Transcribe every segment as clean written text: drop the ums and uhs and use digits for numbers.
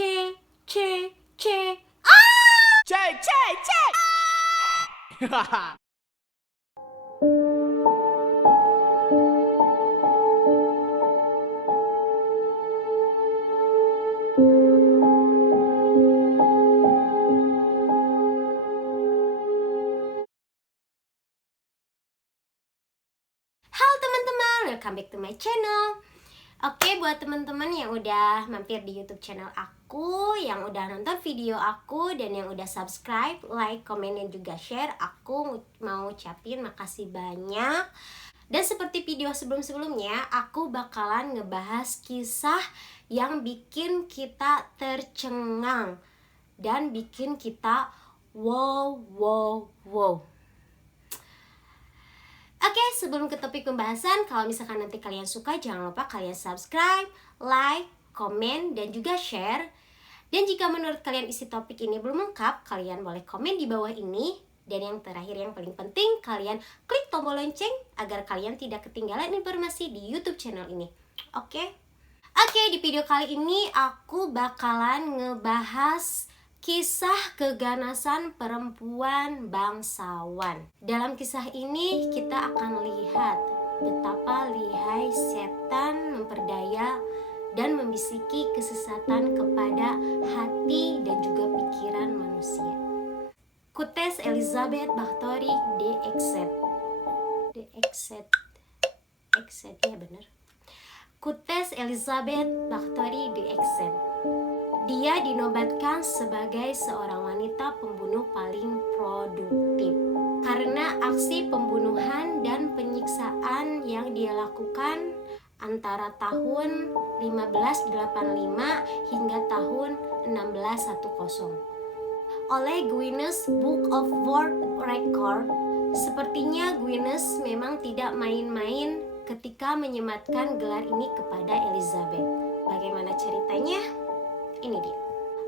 C. Check. Halo teman-teman, welcome back to my channel. Oke, buat teman-teman yang udah mampir di YouTube channel aku, yang udah nonton video aku, dan yang udah subscribe, like, komen, dan juga share, aku mau ucapin makasih banyak. Dan seperti video sebelum-sebelumnya, aku bakalan ngebahas kisah yang bikin kita tercengang dan bikin kita wow. Oke, sebelum ke topik pembahasan, kalau misalkan nanti kalian suka, jangan lupa kalian subscribe, like, komen, dan juga share. Dan jika menurut kalian isi topik ini belum lengkap, kalian boleh komen di bawah ini. Dan yang terakhir yang paling penting, kalian klik tombol lonceng agar kalian tidak ketinggalan informasi di YouTube channel ini. Oke, di video kali ini aku bakalan ngebahas kisah keganasan perempuan bangsawan. Dalam kisah ini kita akan lihat betapa lihai setan memperdaya dan membisiki kesesatan kepada hati dan juga pikiran manusia. Kutes Elizabeth Báthory d'Excet ya benar. Kutes Elizabeth Báthory d'Excet. Dia dinobatkan sebagai seorang wanita pembunuh paling produktif karena aksi pembunuhan dan penyiksaan yang dia lakukan antara tahun 1585 hingga tahun 1610. Oleh Guinness Book of World Record, sepertinya Guinness memang tidak main-main ketika menyematkan gelar ini kepada Elizabeth. Bagaimana ceritanya? Ini dia.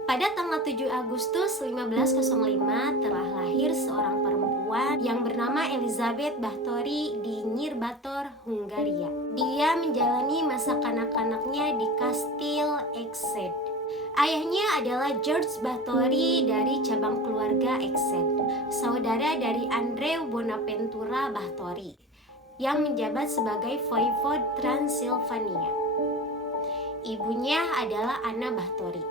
Pada tanggal 7 Agustus 1505 telah lahir seorang perempuan yang bernama Elizabeth Báthory di Nyírbátor, Hungaria. Dia menjalani masa kanak-kanaknya di Kastil Exed. Ayahnya adalah George Báthory dari cabang keluarga Exed, saudara dari Andrew Bonaventura Báthory yang menjabat sebagai voivod Transilvania. Ibunya adalah Anna Báthory,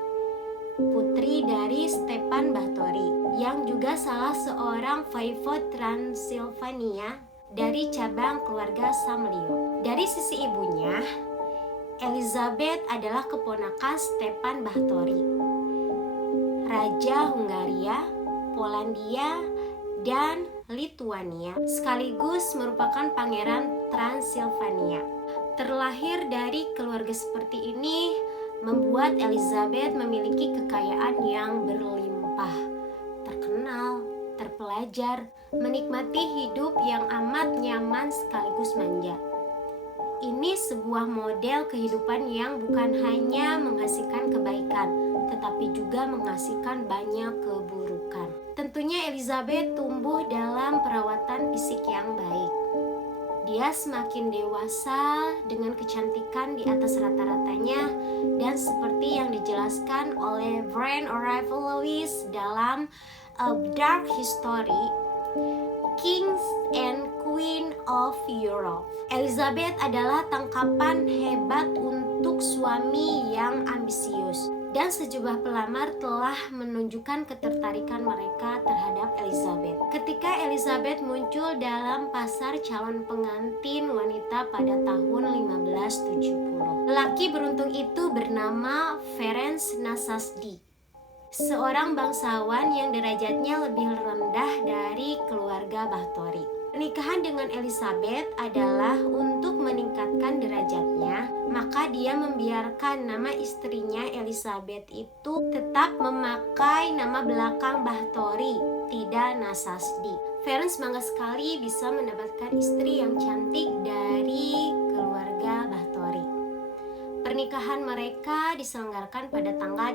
putri dari Stefan Báthory, yang juga salah seorang voivod Transilvania dari cabang keluarga Samlio. Dari sisi ibunya, Elizabeth adalah keponakan Stefan Báthory, Raja Hungaria, Polandia, dan Lituania, sekaligus merupakan pangeran Transilvania. Terlahir dari keluarga seperti ini membuat Elizabeth memiliki kekayaan yang berlimpah, terkenal, terpelajar, menikmati hidup yang amat nyaman sekaligus manja. Ini sebuah model kehidupan yang bukan hanya menghasilkan kebaikan, tetapi juga menghasilkan banyak keburukan. Tentunya Elizabeth tumbuh dalam perawatan fisik yang baik. Dia semakin dewasa dengan kecantikan di atas rata-ratanya, dan seperti yang dijelaskan oleh Brian O'Reilly Lewis dalam A Dark History, Kings and Queen of Europe, Elizabeth adalah tangkapan hebat untuk suami yang ambisius. Dan sejumlah pelamar telah menunjukkan ketertarikan mereka terhadap Elizabeth. Ketika Elizabeth muncul dalam pasar calon pengantin wanita pada tahun 1570. Lelaki beruntung itu bernama Ferenc Nasasdi, seorang bangsawan yang derajatnya lebih rendah dari keluarga Báthory. Pernikahan dengan Elizabeth adalah untuk meningkatkan derajatnya, maka dia membiarkan nama istrinya Elizabeth itu tetap memakai nama belakang Báthory, tidak Nasasdi. Ferenc bangga sekali bisa mendapatkan istri yang cantik dari keluarga Báthory. Pernikahan mereka diselenggarakan pada tanggal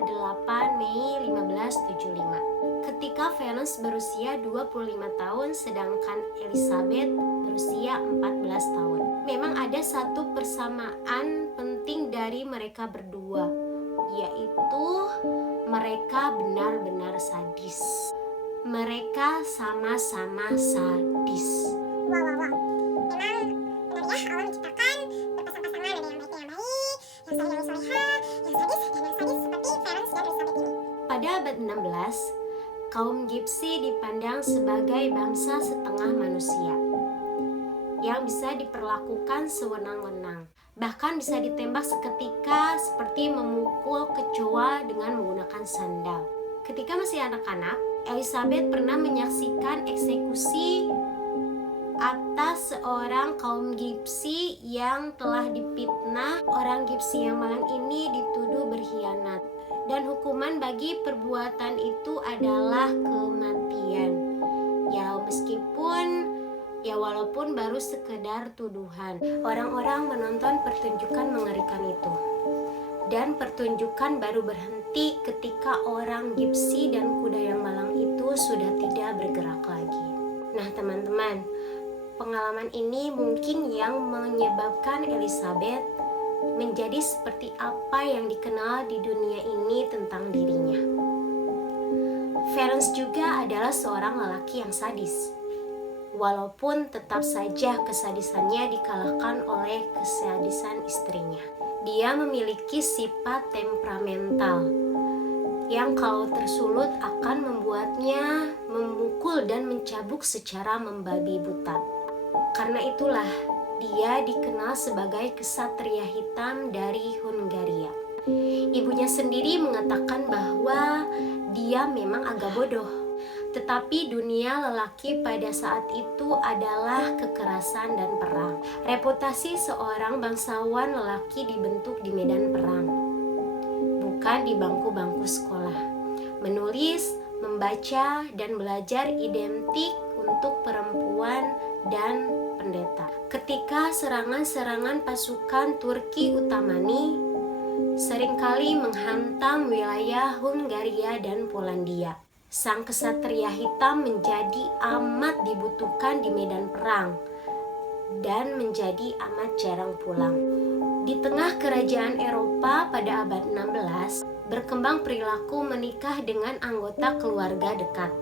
8 Mei 1575. Ketika Ferenc berusia 25 tahun sedangkan Elizabeth berusia 14 tahun. Memang ada satu persamaan penting dari mereka berdua, yaitu mereka benar-benar sadis. Mereka sama-sama sadis. Memang benar ya, Allah menciptakan berpasang-pasangan, ada yang baik dan yang baik, yang soleh yang soleha, yang sadis dan yang sadis seperti Florence dan Elizabeth ini. Pada abad 16, kaum Gipsi dipandang sebagai bangsa setengah manusia yang bisa diperlakukan sewenang-wenang. Bahkan bisa ditembak seketika seperti memukul kecoa dengan menggunakan sandal. Ketika masih anak-anak, Elizabeth pernah menyaksikan eksekusi atas seorang kaum Gipsi yang telah dipitnah. Orang Gipsi yang malang ini dituduh berkhianat, dan hukuman bagi perbuatan itu adalah kematian. Walaupun baru sekedar tuduhan, orang-orang menonton pertunjukan mengerikan itu. Dan pertunjukan baru berhenti ketika orang Gipsi dan kuda yang malang itu sudah tidak bergerak lagi. Nah teman-teman, pengalaman ini mungkin yang menyebabkan Elizabeth menjadi seperti apa yang dikenal di dunia ini tentang dirinya. Florence juga adalah seorang lelaki yang sadis, walaupun tetap saja kesadisannya dikalahkan oleh kesadisan istrinya. Dia memiliki sifat temperamental yang kalau tersulut akan membuatnya memukul dan mencabuk secara membabi buta. Karena itulah dia dikenal sebagai kesatria hitam dari Hungaria. Ibunya sendiri mengatakan bahwa dia memang agak bodoh, tetapi dunia lelaki pada saat itu adalah kekerasan dan perang. Reputasi seorang bangsawan lelaki dibentuk di medan perang, bukan di bangku-bangku sekolah. Menulis, membaca, dan belajar identik untuk perempuan dan pendeta. Ketika serangan-serangan pasukan Turki Utamani seringkali menghantam wilayah Hungaria dan Polandia, sang kesatria hitam menjadi amat dibutuhkan di medan perang dan menjadi amat jarang pulang. Di tengah kerajaan Eropa pada abad 16, berkembang perilaku menikah dengan anggota keluarga dekat.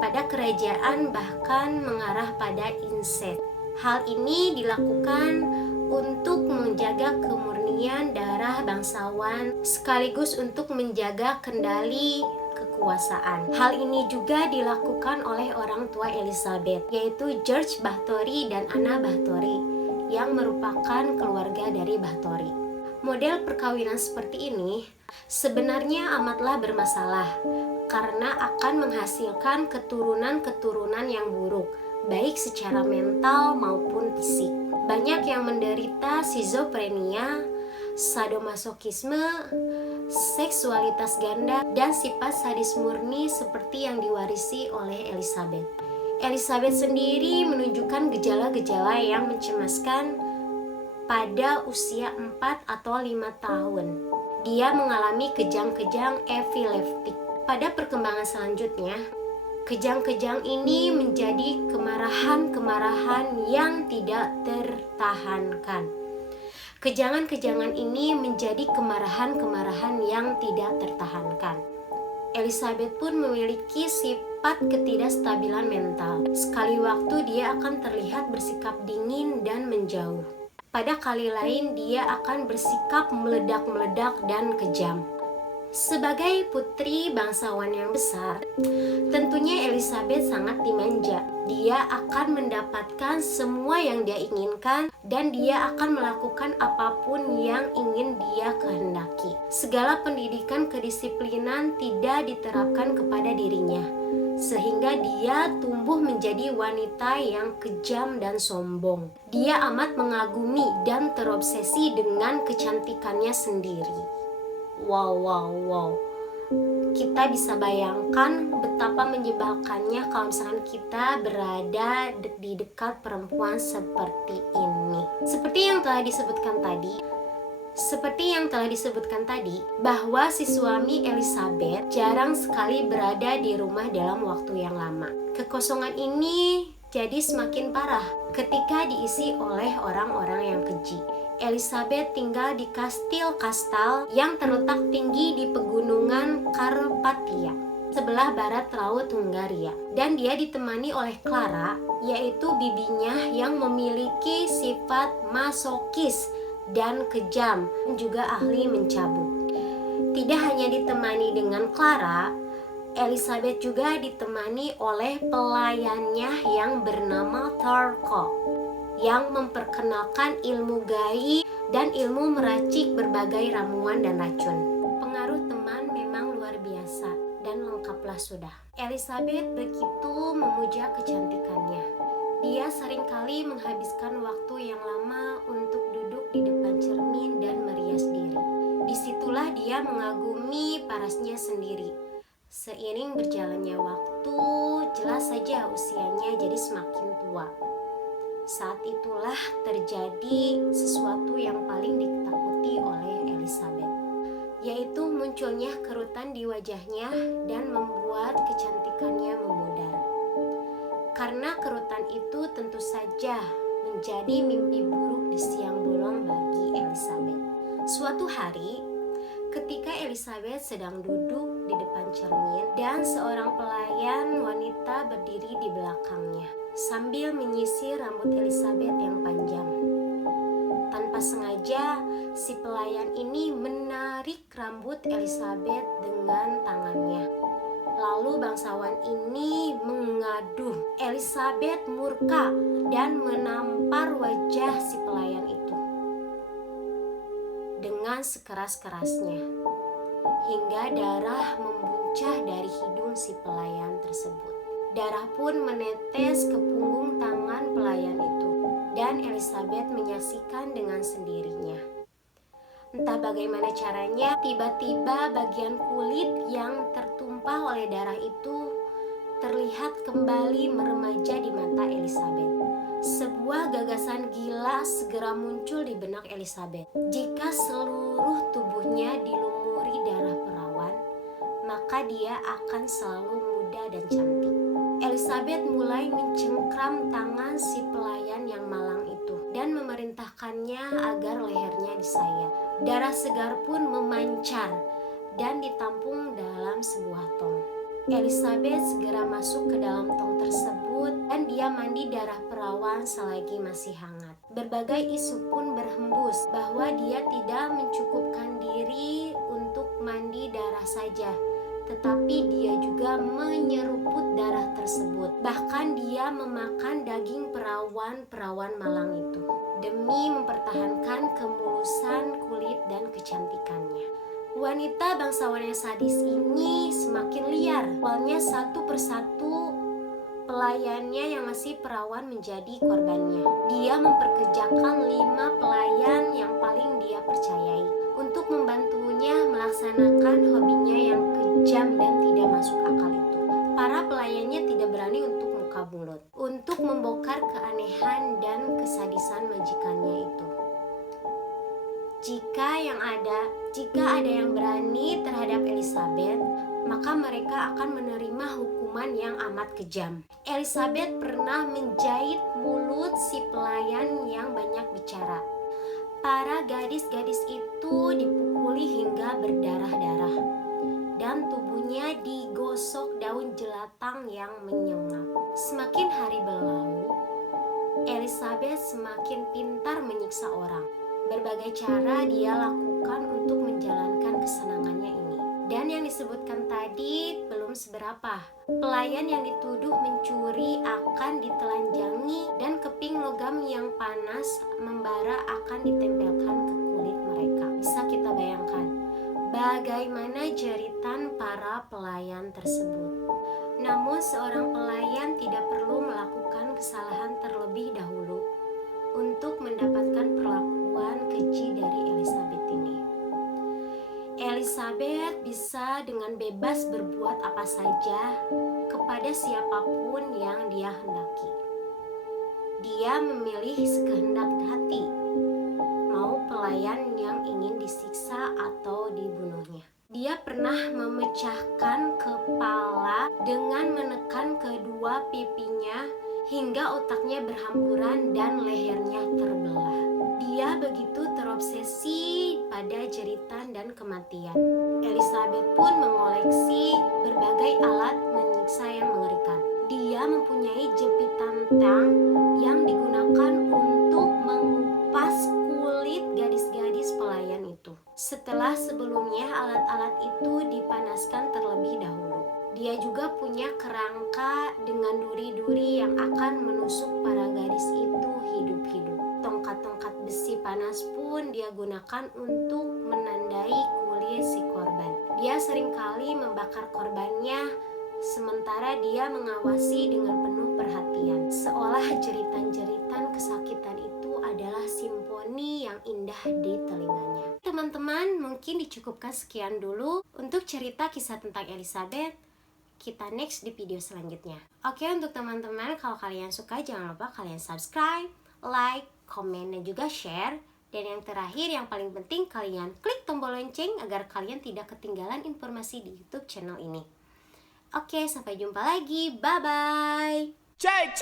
Pada kerajaan bahkan mengarah pada insest. Hal ini dilakukan untuk menjaga kemurnian darah bangsawan sekaligus untuk menjaga kendali kekuasaan. Hal ini juga dilakukan oleh orang tua Elizabeth, yaitu George Báthory dan Anna Báthory, yang merupakan keluarga dari Báthory. Model perkawinan seperti ini sebenarnya amatlah bermasalah karena akan menghasilkan keturunan-keturunan yang buruk, baik secara mental maupun fisik. Banyak yang menderita skizofrenia, sadomasochisme, seksualitas ganda, dan sifat sadis murni seperti yang diwarisi oleh Elizabeth. Elizabeth sendiri menunjukkan gejala-gejala yang mencemaskan pada usia 4 atau 5 tahun. Dia mengalami kejang-kejang epileptik. Pada perkembangan selanjutnya, kejang-kejang ini menjadi kemarahan-kemarahan yang tidak tertahankan. Kejangan-kejangan ini menjadi kemarahan-kemarahan yang tidak tertahankan. Elizabeth pun memiliki sifat ketidakstabilan mental. Sekali waktu dia akan terlihat bersikap dingin dan menjauh. Pada kali lain dia akan bersikap meledak-meledak dan kejam. Sebagai putri bangsawan yang besar, tentunya Elizabeth sangat dimanja. Dia akan mendapatkan semua yang dia inginkan dan dia akan melakukan apapun yang ingin dia kehendaki. Segala pendidikan kedisiplinan tidak diterapkan kepada dirinya, sehingga dia tumbuh menjadi wanita yang kejam dan sombong. Dia amat mengagumi dan terobsesi dengan kecantikannya sendiri. Wow. Kita bisa bayangkan betapa menyebalkannya kalau misalkan kita berada di dekat perempuan seperti ini. Seperti yang telah disebutkan tadi, bahwa si suami Elizabeth jarang sekali berada di rumah dalam waktu yang lama. Kekosongan ini jadi semakin parah ketika diisi oleh orang-orang yang keji. Elizabeth tinggal di kastil Kastal yang terletak tinggi di pegunungan Karpatia, sebelah barat laut Hungaria. Dan dia ditemani oleh Clara, yaitu bibinya yang memiliki sifat masokis dan kejam, juga ahli mencabut. Tidak hanya ditemani dengan Clara, Elizabeth juga ditemani oleh pelayannya yang bernama Tarko, yang memperkenalkan ilmu gaib dan ilmu meracik berbagai ramuan dan racun. Pengaruh teman memang luar biasa dan lengkaplah sudah. Elizabeth begitu memuja kecantikannya. Dia seringkali menghabiskan waktu yang lama untuk duduk di depan cermin dan merias diri. Disitulah dia mengagumi parasnya sendiri. Seiring berjalannya waktu, jelas saja usianya jadi semakin tua. Saat itulah terjadi sesuatu yang paling ditakuti oleh Elizabeth, yaitu munculnya kerutan di wajahnya dan membuat kecantikannya memudar. Karena kerutan itu tentu saja menjadi mimpi buruk di siang bolong bagi Elizabeth. Suatu hari, ketika Elizabeth sedang duduk di depan cermin dan seorang pelayan wanita berdiri di belakangnya sambil menyisir rambut Elizabeth yang panjang. Tanpa sengaja, si pelayan ini menarik rambut Elizabeth dengan tangannya. Lalu bangsawan ini mengaduh. Elizabeth murka dan menampar wajah si pelayan itu dengan sekeras-kerasnya, hingga darah membuncah dari hidung si pelayan tersebut. Darah pun menetes ke punggung tangan pelayan itu, dan Elizabeth menyaksikan dengan sendirinya. Entah bagaimana caranya, tiba-tiba bagian kulit yang tertumpah oleh darah itu terlihat kembali meremaja di mata Elizabeth. Sebuah gagasan gila segera muncul di benak Elizabeth. Jika seluruh tubuhnya dilumuri darah perawan, maka dia akan selalu muda dan cantik. Elizabeth mulai mencengkram tangan si pelayan yang malang itu dan memerintahkannya agar lehernya disayat. Darah segar pun memancar dan ditampung dalam sebuah tong. Elizabeth segera masuk ke dalam tong tersebut dan dia mandi darah perawan selagi masih hangat. Berbagai isu pun berhembus bahwa dia tidak mencukupkan diri untuk mandi darah saja, tetapi dia juga menyeruput darah tersebut. Bahkan dia memakan daging perawan-perawan malang itu demi mempertahankan kemulusan kulit dan kecantikannya. Wanita bangsawan yang sadis ini semakin liar. Awalnya satu persatu pelayannya yang masih perawan menjadi korbannya. Dia memperkerjakan 5 pelayan yang paling dia percayai untuk membantunya melaksanakan hobinya yang kejam dan tidak masuk akal itu. Para pelayannya tidak berani untuk muka mulut, untuk membongkar keanehan dan kesadisan majikannya itu. Jika ada yang berani terhadap Elizabeth, maka mereka akan menerima hukuman yang amat kejam. Elizabeth pernah menjahit mulut si pelayan yang banyak bicara. Para gadis-gadis itu dipukuli hingga berdarah-darah, dan tubuhnya digosok daun jelatang yang menyengat. Semakin hari berlalu, Elizabeth semakin pintar menyiksa orang. Berbagai cara dia lakukan untuk menjalankan kesenangannya ini. Dan yang disebutkan tadi belum seberapa. Pelayan yang dituduh mencuri akan ditelanjangi dan keping logam yang panas membara akan ditempelkan ke kulit mereka. Bisa kita bayangkan bagaimana jeritan para pelayan tersebut. Namun seorang pelayan tidak perlu melakukan kesalahan terlebih dahulu untuk mendapatkan perlakuan keji dari Elizabeth ini. Elizabeth bisa dengan bebas berbuat apa saja kepada siapapun yang dia hendaki. Dia memilih sekehendak hati, mau pelayan yang ingin disiksa atau dibunuhnya. Dia pernah memecahkan kepala dengan menekan kedua pipinya hingga otaknya berhamburan dan lehernya terbelah. Dia begitu terobsesi pada jeritan dan kematian. Elizabeth pun mengolah mengkoleksi berbagai alat menyiksa yang mengerikan. Dia mempunyai jepitan tang yang digunakan untuk mengupas kulit gadis-gadis pelayan itu. Setelah sebelumnya alat-alat itu dipanaskan terlebih dahulu. Dia juga punya kerangka dengan duri-duri yang akan menusuk para gadis itu hidup-hidup. Tongkat-tongkat besi panas pun dia gunakan untuk menandai kulit si korban. Dia seringkali membakar korbannya, sementara dia mengawasi dengan penuh perhatian. Seolah jeritan-jeritan kesakitan itu adalah simfoni yang indah di telinganya. Teman-teman, mungkin dicukupkan sekian dulu untuk cerita kisah tentang Elizabeth. Kita next di video selanjutnya. Oke, untuk teman-teman, kalau kalian suka jangan lupa kalian subscribe, like, komen, dan juga share. Dan yang terakhir, yang paling penting, kalian klik tombol lonceng agar kalian tidak ketinggalan informasi di YouTube channel ini. Oke, sampai jumpa lagi. Bye-bye. Cek.